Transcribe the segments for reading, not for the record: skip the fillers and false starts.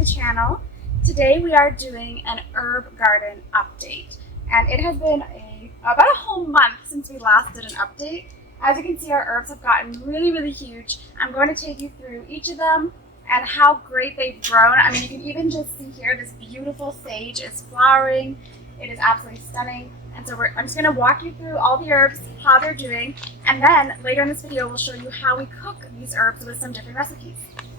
the channel. Today we are doing an herb garden update, and it has been about a whole month since we last did an update. As you can see, our herbs have gotten really huge. I'm going to take you through each of them and how great they've grown. I mean, you can even just see here this beautiful sage is flowering. It is absolutely stunning. And so I'm just going to walk you through all the herbs, how they're doing, and then later in this video we'll show you how we cook these herbs with some different recipes.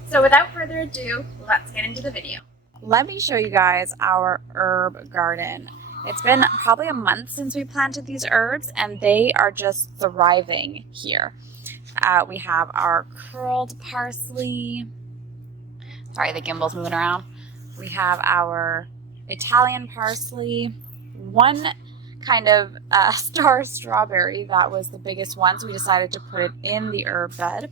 So without further ado, let's get into the video. Let me show you guys our herb garden. It's been probably a month since we planted these herbs and they are just thriving here. We have our curled parsley. Sorry, the gimbal's moving around. We have our Italian parsley. One kind of star strawberry, that was the biggest one, so we decided to put it in the herb bed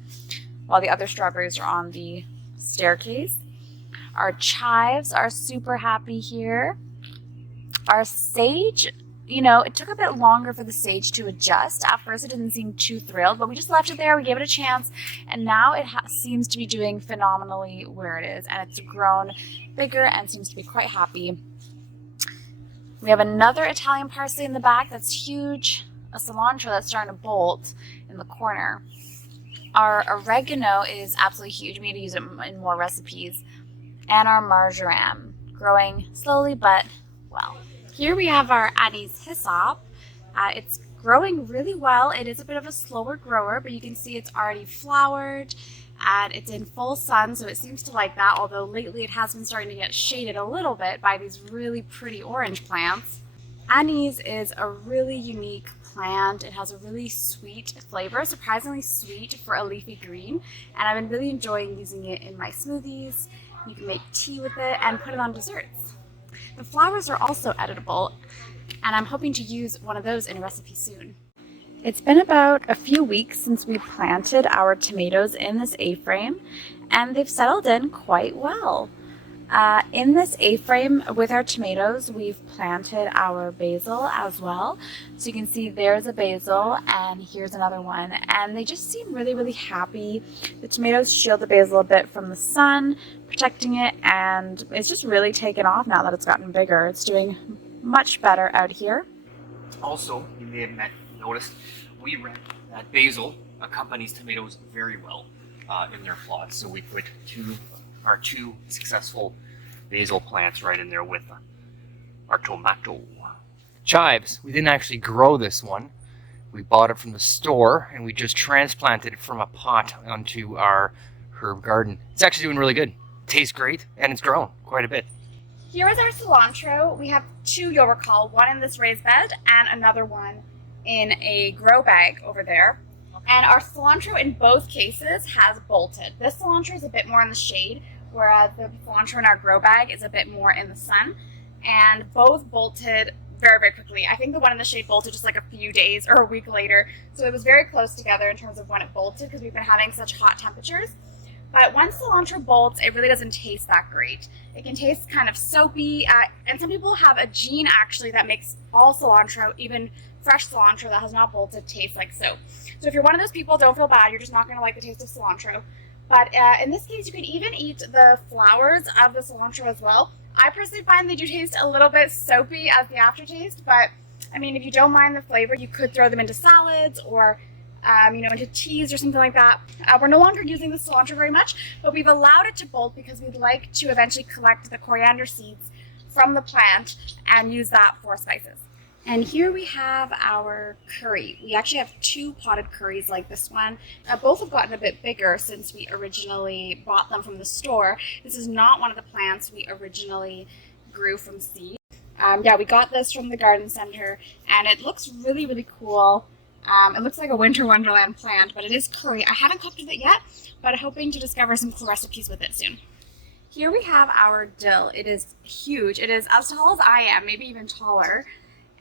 while the other strawberries are on the staircase. Our chives are super happy here. Our sage, you know, it took a bit longer for the sage to adjust. At first it didn't seem too thrilled, but we just left it there, we gave it a chance, and now it seems to be doing phenomenally where it is, and it's grown bigger and seems to be quite happy. We have another Italian parsley in the back that's huge, a cilantro that's starting to bolt in the corner. Our oregano is absolutely huge. We need to use it in more recipes. And our marjoram, growing slowly but well. Here we have our Anise Hyssop. It's growing really well. It is a bit of a slower grower, but you can see it's already flowered and it's in full sun, so it seems to like that, although lately it has been starting to get shaded a little bit by these really pretty orange plants. Anise is a really unique plant. It has a really sweet flavor, surprisingly sweet for a leafy green, and I've been really enjoying using it in my smoothies. You can make tea with it and put it on desserts. The flowers are also editable, and I'm hoping to use one of those in a recipe soon. It's been about a few weeks since we planted our tomatoes in this A-frame, and they've settled in quite well. In this A-frame with our tomatoes, we've planted our basil as well. So you can see there's a basil and here's another one, and they just seem really happy. The tomatoes shield the basil a bit from the sun, protecting it, and it's just really taken off now that it's gotten bigger. It's doing much better out here. Also, you may have noticed we read that basil accompanies tomatoes very well in their plots. So we put our two successful basil plants right in there with our tomato. Chives, we didn't actually grow this one. We bought it from the store and we just transplanted it from a pot onto our herb garden. It's actually doing really good. It tastes great and it's grown quite a bit. Here is our cilantro. We have two, you'll recall, one in this raised bed and another one in a grow bag over there. And our cilantro in both cases has bolted. This cilantro is a bit more in the shade, whereas the cilantro in our grow bag is a bit more in the sun. And both bolted very quickly. I think the one in the shade bolted just like a few days or a week later. So it was very close together in terms of when it bolted because we've been having such hot temperatures. But once cilantro bolts, it really doesn't taste that great. It can taste kind of soapy, and some people have a gene actually that makes all cilantro, even fresh cilantro that has not bolted, taste like soap. So if you're one of those people, don't feel bad. You're just not going to like the taste of cilantro. But in this case, you can even eat the flowers of the cilantro as well. I personally find they do taste a little bit soapy as the aftertaste, but I mean, if you don't mind the flavor, you could throw them into salads or you know, into teas or something like that. We're no longer using the cilantro very much, but we've allowed it to bolt because we'd like to eventually collect the coriander seeds from the plant and use that for spices. And here we have our curry. We actually have two potted curries like this one. Both have gotten a bit bigger since we originally bought them from the store. This is not one of the plants we originally grew from seed. Yeah, we got this from the garden center and it looks really cool. It looks like a winter wonderland plant, but it is curry. I haven't cooked with it yet, but I'm hoping to discover some cool recipes with it soon. Here we have our dill. It is huge. It is as tall as I am, maybe even taller.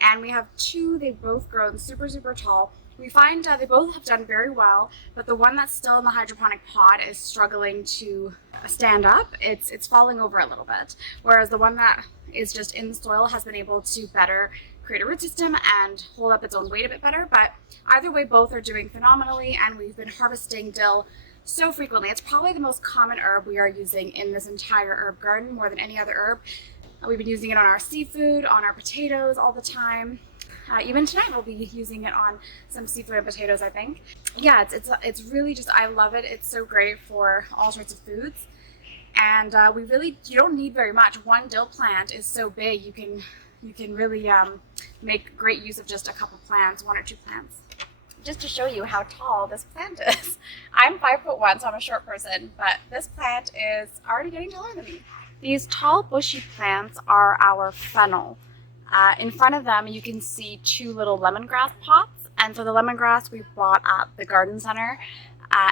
And we have two, they've both grown super tall. We find they both have done very well, but the one that's still in the hydroponic pot is struggling to stand up. It's falling over a little bit, whereas the one that is just in the soil has been able to better create a root system and hold up its own weight a bit better. But either way, both are doing phenomenally, and we've been harvesting dill so frequently. It's probably the most common herb we are using in this entire herb garden, more than any other herb. We've been using it on our seafood, on our potatoes all the time. Even tonight we'll be using it on some seafood and potatoes, I think. Yeah, it's really just, I love it. It's so great for all sorts of foods. And you don't need very much. One dill plant is so big, you can really make great use of just a couple plants, 1 or 2 plants. Just to show you how tall this plant is. I'm 5'1", so I'm a short person, but this plant is already getting taller than me. These tall bushy plants are our fennel. In front of them you can see 2 little lemongrass pots, and so the lemongrass we bought at the garden center,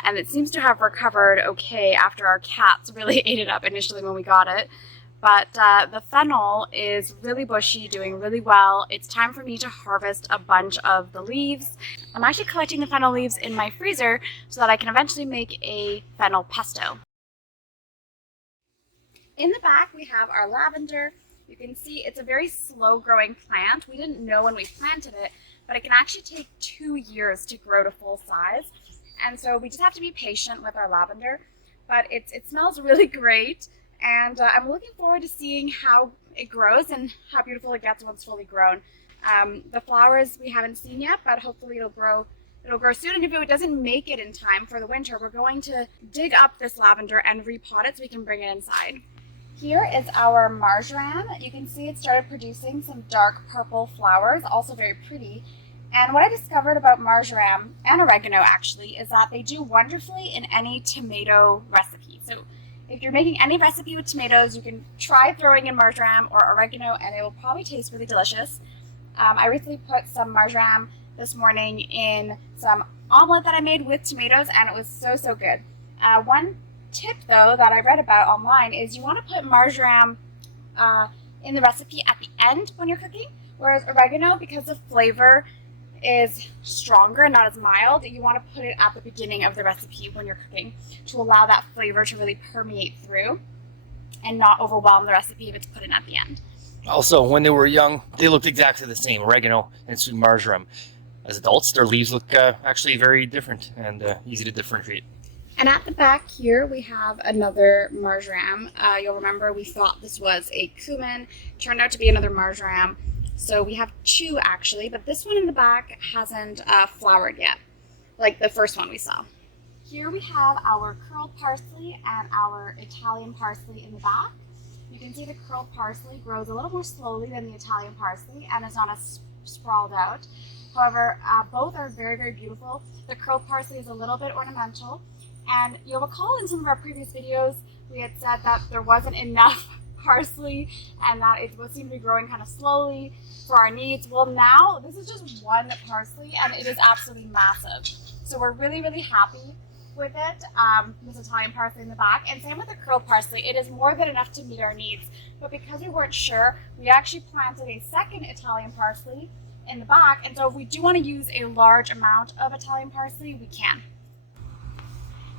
and it seems to have recovered okay after our cats really ate it up initially when we got it. But the fennel is really bushy, doing really well. It's time for me to harvest a bunch of the leaves. I'm actually collecting the fennel leaves in my freezer so that I can eventually make a fennel pesto. In the back we have our lavender. You can see it's a very slow growing plant. We didn't know when we planted it, but it can actually take 2 years to grow to full size. And so we just have to be patient with our lavender, but it smells really great. And I'm looking forward to seeing how it grows and how beautiful it gets once fully grown. The flowers we haven't seen yet, but hopefully it'll grow soon. And if it doesn't make it in time for the winter, we're going to dig up this lavender and repot it so we can bring it inside. Here is our marjoram. You can see it started producing some dark purple flowers, also very pretty. And what I discovered about marjoram and oregano actually is that they do wonderfully in any tomato recipe. So if you're making any recipe with tomatoes, you can try throwing in marjoram or oregano and it will probably taste really delicious. I recently put some marjoram this morning in some omelet that I made with tomatoes and it was so good. One tip though that I read about online is you want to put marjoram in the recipe at the end when you're cooking, whereas oregano, because the flavor is stronger and not as mild, you want to put it at the beginning of the recipe when you're cooking to allow that flavor to really permeate through and not overwhelm the recipe if it's put in at the end. Also, when they were young, they looked exactly the same, oregano and sweet marjoram. As adults, their leaves look actually very different and easy to differentiate. And at the back here, we have another marjoram. You'll remember we thought this was a cumin. Turned out to be another marjoram. So we have 2 actually, but this one in the back hasn't flowered yet, like the first one we saw. Here we have our curled parsley and our Italian parsley in the back. You can see the curled parsley grows a little more slowly than the Italian parsley and is not as sprawled out. However, both are very beautiful. The curled parsley is a little bit ornamental. And you'll recall in some of our previous videos, we had said that there wasn't enough parsley and that it would seem to be growing kind of slowly for our needs. Well, now this is just 1 parsley and it is absolutely massive. So we're really happy with it, this Italian parsley in the back. And same with the curled parsley. It is more than enough to meet our needs. But because we weren't sure, we actually planted a second Italian parsley in the back. And so if we do want to use a large amount of Italian parsley, we can.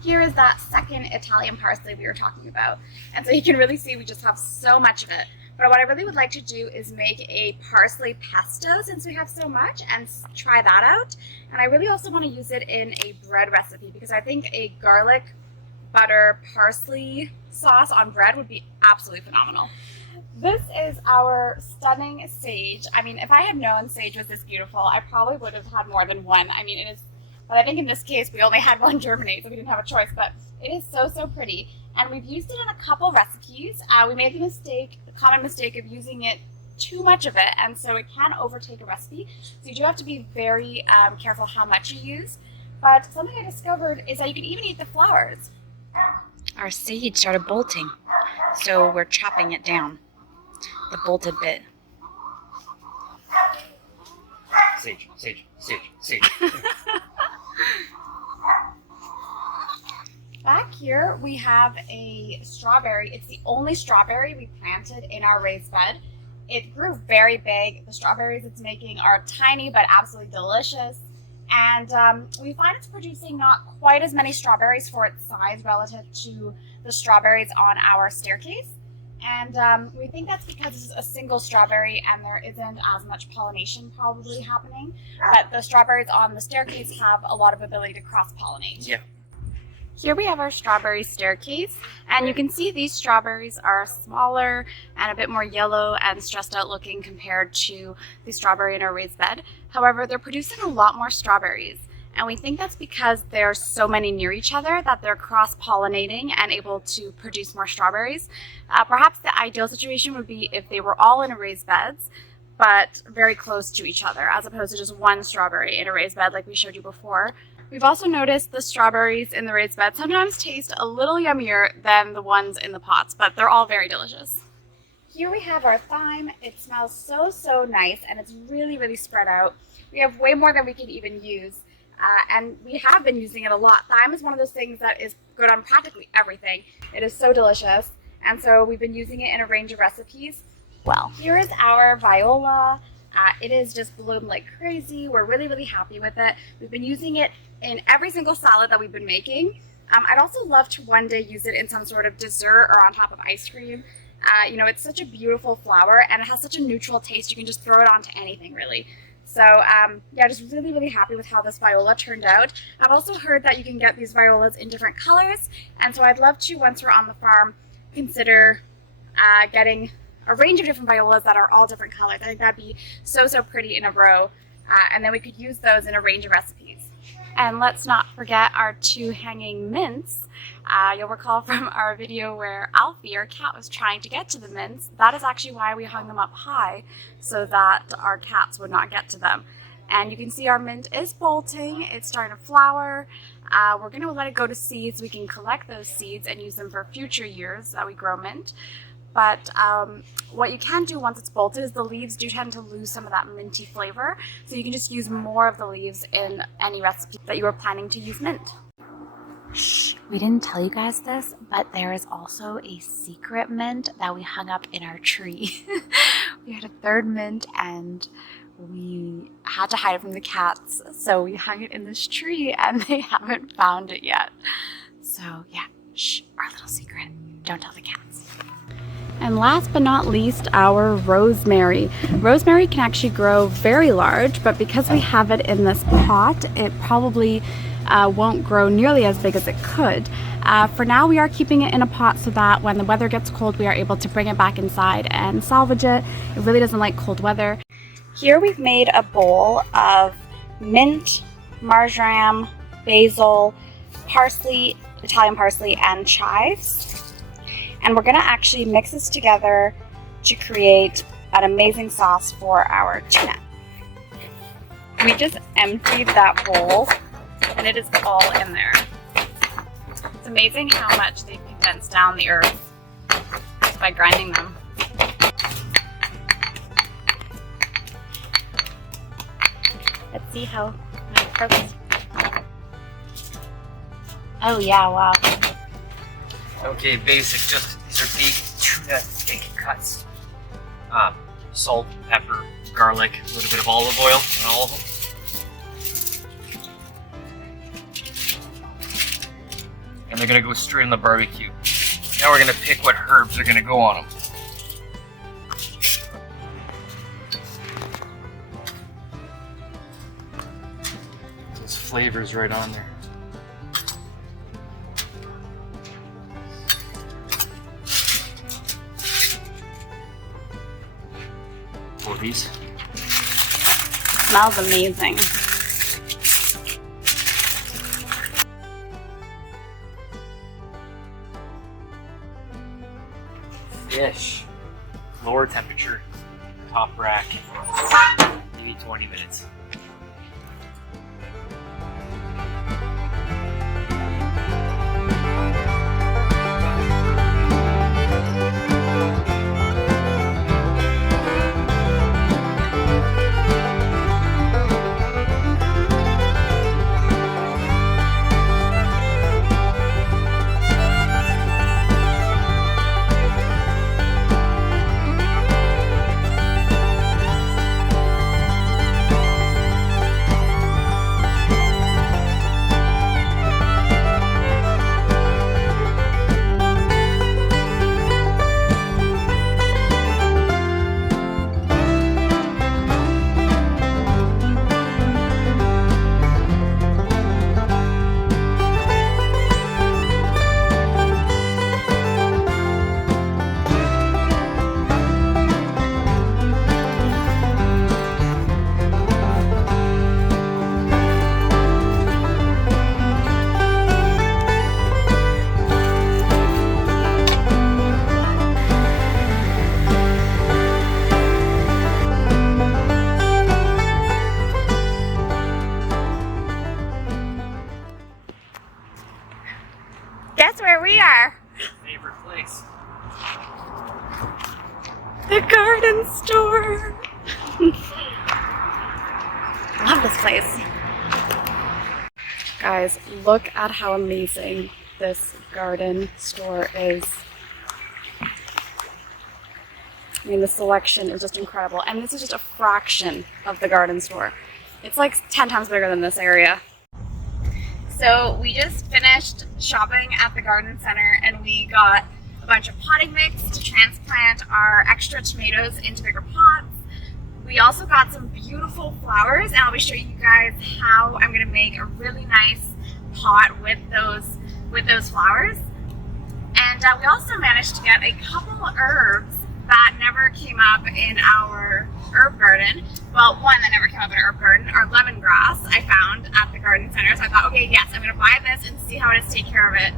Here is that second Italian parsley we were talking about. And so you can really see we just have so much of it. But what I really would like to do is make a parsley pesto since we have so much and try that out. And I really also want to use it in a bread recipe because I think a garlic butter parsley sauce on bread would be absolutely phenomenal. This is our stunning sage. I mean, if I had known sage was this beautiful, I probably would have had more than one. I mean, it is. But I think in this case, we only had one germinate, so we didn't have a choice. But it is so pretty. And we've used it in a couple recipes. We made the common mistake of using it too much of it, and so it can overtake a recipe. So you do have to be very careful how much you use. But something I discovered is that you can even eat the flowers. Our sage started bolting, so we're chopping it down, the bolted bit. Sage. Back here we have a strawberry. It's the only strawberry we planted in our raised bed. It grew very big. The strawberries it's making are tiny but absolutely delicious. And we find it's producing not quite as many strawberries for its size relative to the strawberries on our staircase. And we think that's because this is a single strawberry and there isn't as much pollination probably happening. But the strawberries on the staircase have a lot of ability to cross-pollinate. Yeah. Here we have our strawberry staircase, and you can see these strawberries are smaller and a bit more yellow and stressed out looking compared to the strawberry in our raised bed. However, they're producing a lot more strawberries, and we think that's because there's so many near each other that they're cross-pollinating and able to produce more strawberries. Perhaps the ideal situation would be if they were all in raised beds, but very close to each other, as opposed to just one strawberry in a raised bed like we showed you before. We've also noticed the strawberries in the raised bed sometimes taste a little yummier than the ones in the pots, but they're all very delicious. Here we have our thyme. It smells so nice, and it's really spread out. We have way more than we can even use, and we have been using it a lot. Thyme is one of those things that is good on practically everything. It is so delicious, and so we've been using it in a range of recipes. Well, here is our Viola. It is just bloomed like crazy. We're really happy with it. We've been using it in every single salad that we've been making. I'd also love to one day use it in some sort of dessert or on top of ice cream. You know, it's such a beautiful flower, and it has such a neutral taste. You can just throw it onto anything, really. So yeah, just really happy with how this Viola turned out. I've also heard that you can get these Violas in different colors, and so I'd love to, once we're on the farm, consider getting a range of different Violas that are all different colors. I think that'd be so pretty in a row, and then we could use those in a range of recipes. And let's not forget our 2 hanging mints. You'll recall from our video where Alfie, our cat, was trying to get to the mints. That is actually why we hung them up high, so that our cats would not get to them. And you can see our mint is bolting. It's starting to flower. We're going to let it go to seed so we can collect those seeds and use them for future years that we grow mint. But what you can do once it's bolted is the leaves do tend to lose some of that minty flavor. So you can just use more of the leaves in any recipe that you are planning to use mint. Shh, we didn't tell you guys this, but there is also a secret mint that we hung up in our tree. We had a 3rd mint and we had to hide it from the cats. So we hung it in this tree and they haven't found it yet. So yeah, shh, our little secret. Don't tell the cats. And last but not least, our rosemary. Rosemary can actually grow very large, but because we have it in this pot, it probably won't grow nearly as big as it could. For now, we are keeping it in a pot so that when the weather gets cold, we are able to bring it back inside and salvage it. It really doesn't like cold weather. Here we've made a bowl of mint, marjoram, basil, parsley, Italian parsley, and chives. And we're gonna actually mix this together to create an amazing sauce for our tuna. We just emptied that bowl and it is all in there. It's amazing how much they've condensed down the herbs just by grinding them. Let's see how my approach. Oh yeah, wow. Okay, basic, just these are big tuna steak cuts. Salt, pepper, garlic, a little bit of olive oil on all of them. And they're gonna go straight on the barbecue. Now we're gonna pick what herbs are gonna go on them. Those flavors right on there. These. Smells amazing. Fish. Lower temperature. Top rack. Maybe 20 minutes. place. Guys, look at how amazing this garden store is. I mean, the selection is just incredible. And this is just a fraction of the garden store. It's like 10 times bigger than this area. So we just finished shopping at the garden center and we got a bunch of potting mix to transplant our extra tomatoes into bigger pots. We also got some beautiful flowers and I'll be showing you guys how I'm going to make a really nice pot with those flowers. And we also managed to get a couple herbs that never came up in our herb garden. Well, one that never came up in our herb garden, our lemongrass, I found at the garden center. So I thought, okay, yes, I'm gonna buy this and see how it is to take care of it.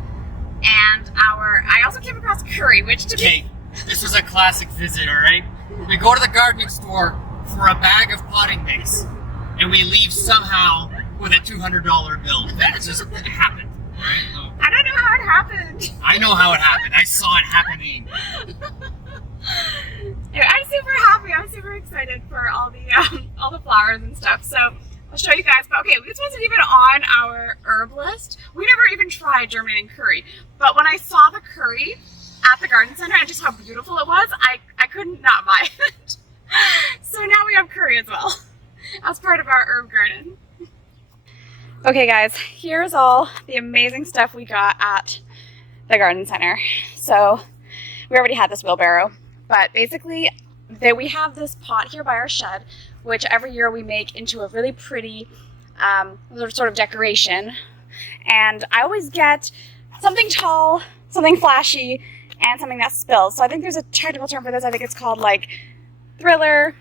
And I also came across curry, which to Okay, this was a classic visit, all right? We go to the gardening store for a bag of potting mix, and we leave somehow with a $200 bill. That just happened, right? I don't know how it happened. I know how it happened. I saw it happening. Anyway, I'm super happy. I'm super excited for all the flowers and stuff. So I'll show you guys. But okay, this wasn't even on our herb list. We never even tried germinating curry. But when I saw the curry at the garden center and just how beautiful it was, I couldn't not buy it. So now we have curry as well as part of our herb garden. Okay guys, here's all the amazing stuff we got at the garden center. So we already had this wheelbarrow, but basically we have this pot here by our shed, which every year we make into a really pretty sort of decoration. And I always get something tall, something flashy, and something that spills. So I think there's a technical term for this. I think it's called like thriller,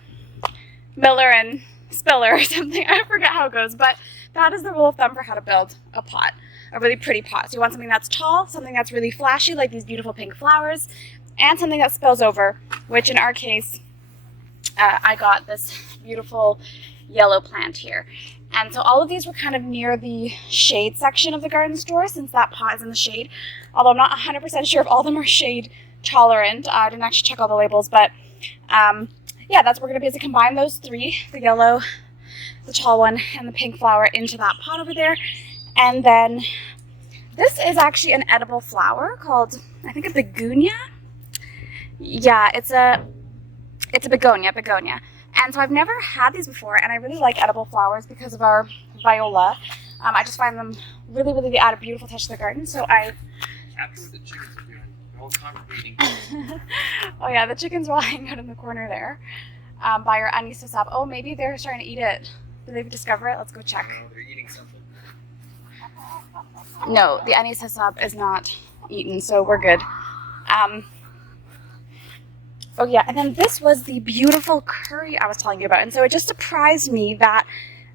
miller, and spiller or something. I forget how it goes, but that is the rule of thumb for how to build a pot, a really pretty pot. So you want something that's tall, something that's really flashy, like these beautiful pink flowers, and something that spills over, which in our case, I got this beautiful yellow plant here. And so all of these were kind of near the shade section of the garden store, since that pot is in the shade. Although I'm not 100% sure if all of them are shade tolerant. I didn't actually check all the labels, but yeah, that's we're going to basically combine those three, the yellow, the tall one, and the pink flower into that pot over there. And then this is actually an edible flower called, I think, a begonia. Yeah, it's a begonia. And so I've never had these before, and I really like edible flowers because of our Viola. I just find them really, they add a beautiful touch to the garden. So Capture what the chickens are doing. They're all congregating. Oh yeah, the chickens are all hanging out in the corner there by our Anise Hyssop. Oh, maybe they're starting to eat it. Did they discover it? Let's go check. No, they're eating something. No, the Anise Hyssop is not eaten, so we're good. Oh yeah, and then this was the beautiful curry I was telling you about. And so it just surprised me that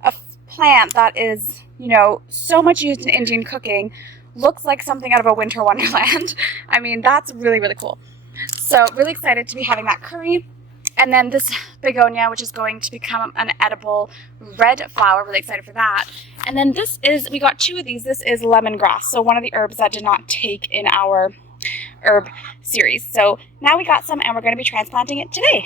a plant that is, you know, so much used in Indian cooking looks like something out of a winter wonderland. I mean, that's really cool. So really excited to be having that curry. And then this begonia, which is going to become an edible red flower. Really excited for that. And then this is, we got two of these. This is lemongrass. So one of the herbs that did not take in our herb series. So now we got some and we're going to be transplanting it today.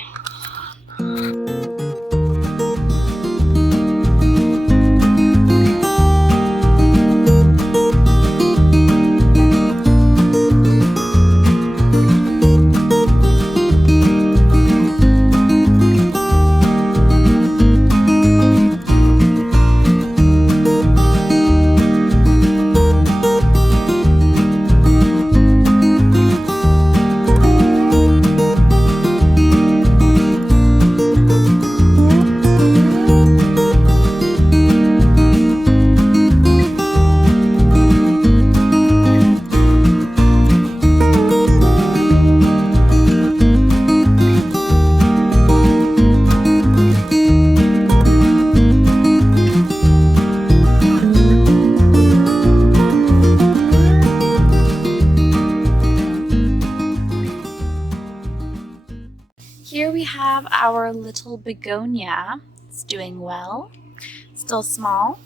Here we have our little begonia. It's doing well. Still small.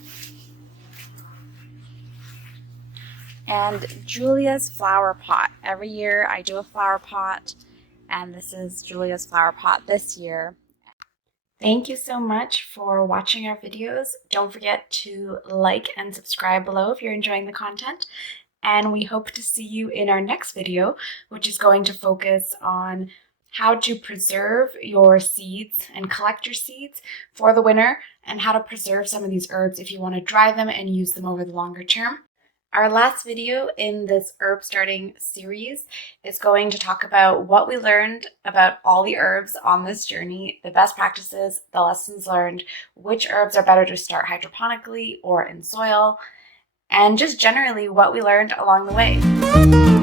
And Julia's flower pot. Every year I do a flower pot, and this is Julia's flower pot this year. Thank you so much for watching our videos. Don't forget to like and subscribe below if you're enjoying the content. And we hope to see you in our next video, which is going to focus on how to preserve your seeds and collect your seeds for the winter, and how to preserve some of these herbs if you want to dry them and use them over the longer term. Our last video in this herb starting series is going to talk about what we learned about all the herbs on this journey, the best practices, the lessons learned, which herbs are better to start hydroponically or in soil, and just generally what we learned along the way.